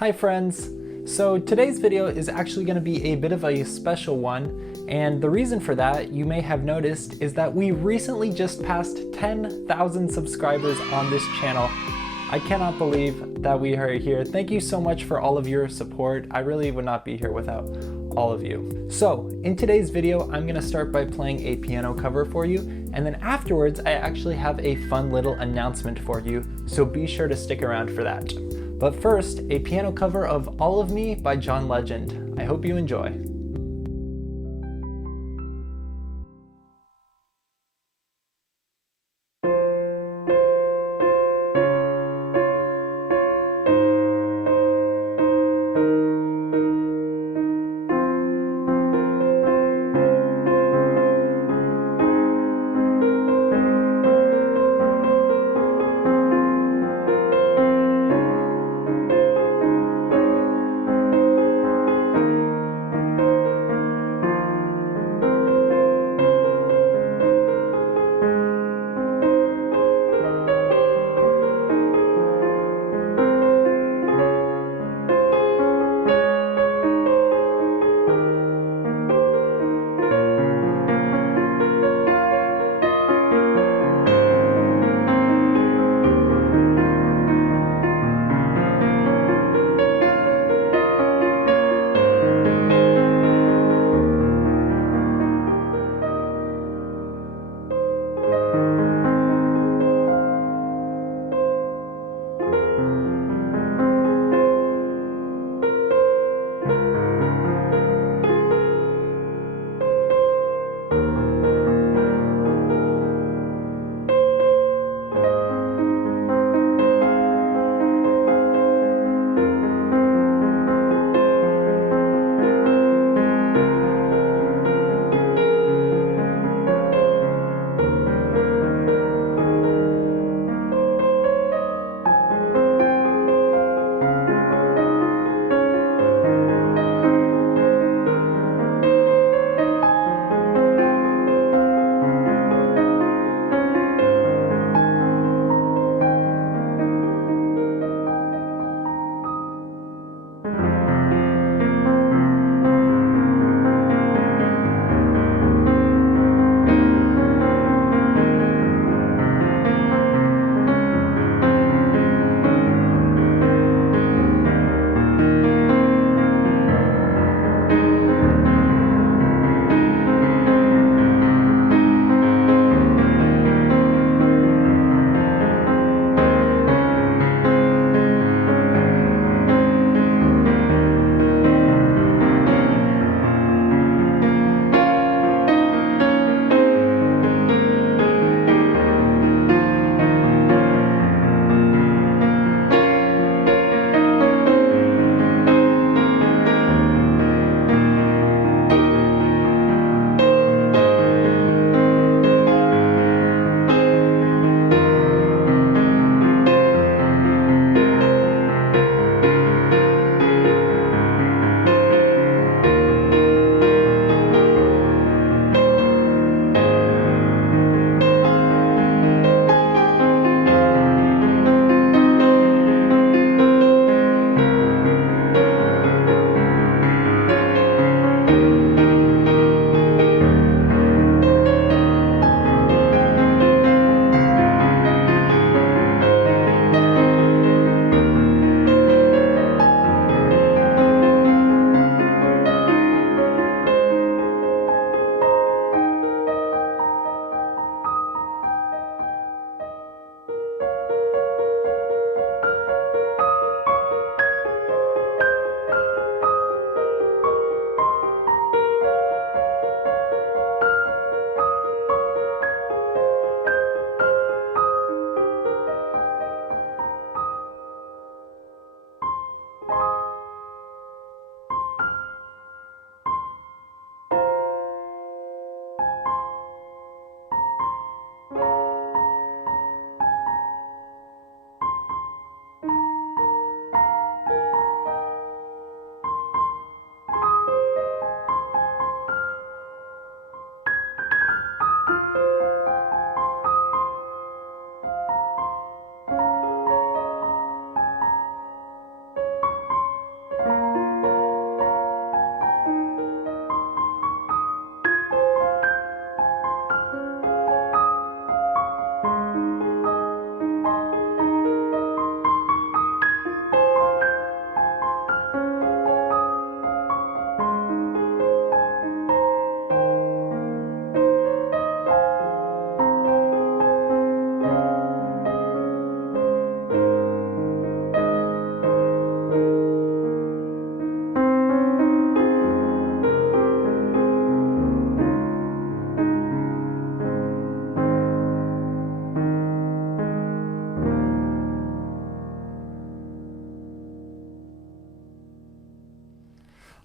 Hi friends! So today's video is actually going to be a bit of a special one, and the reason for that, you may have noticed, is that we recently just passed 10,000 subscribers on this channel. I cannot believe that we are here. Thank you so much for all of your support. I really would not be here without all of you. So in today's video, I'm going to start by playing a piano cover for you, and then afterwards I actually have a fun little announcement for you, so be sure to stick around for that. But first, a piano cover of All of Me by John Legend. I hope you enjoy.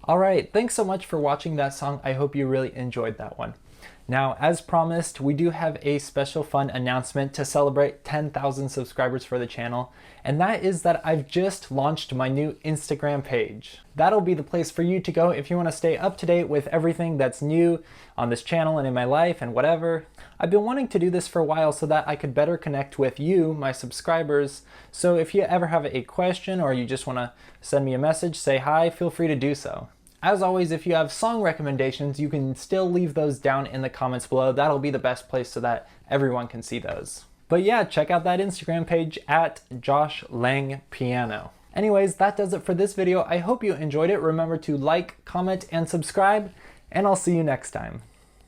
All right, thanks so much for watching that song. I hope you really enjoyed that one. Now, as promised, we do have a special fun announcement to celebrate 10,000 subscribers for the channel, and that is that I've just launched my new Instagram page. That'll be the place for you to go if you want to stay up to date with everything that's new on this channel and in my life and whatever. I've been wanting to do this for a while so that I could better connect with you, my subscribers. So if you ever have a question or you just want to send me a message, say hi, feel free to do so. As always, if you have song recommendations, you can still leave those down in the comments below. That'll be the best place so that everyone can see those. But yeah, check out that Instagram page at Josh Lange Piano. Anyways, that does it for this video. I hope you enjoyed it. Remember to like, comment, and subscribe, and I'll see you next time.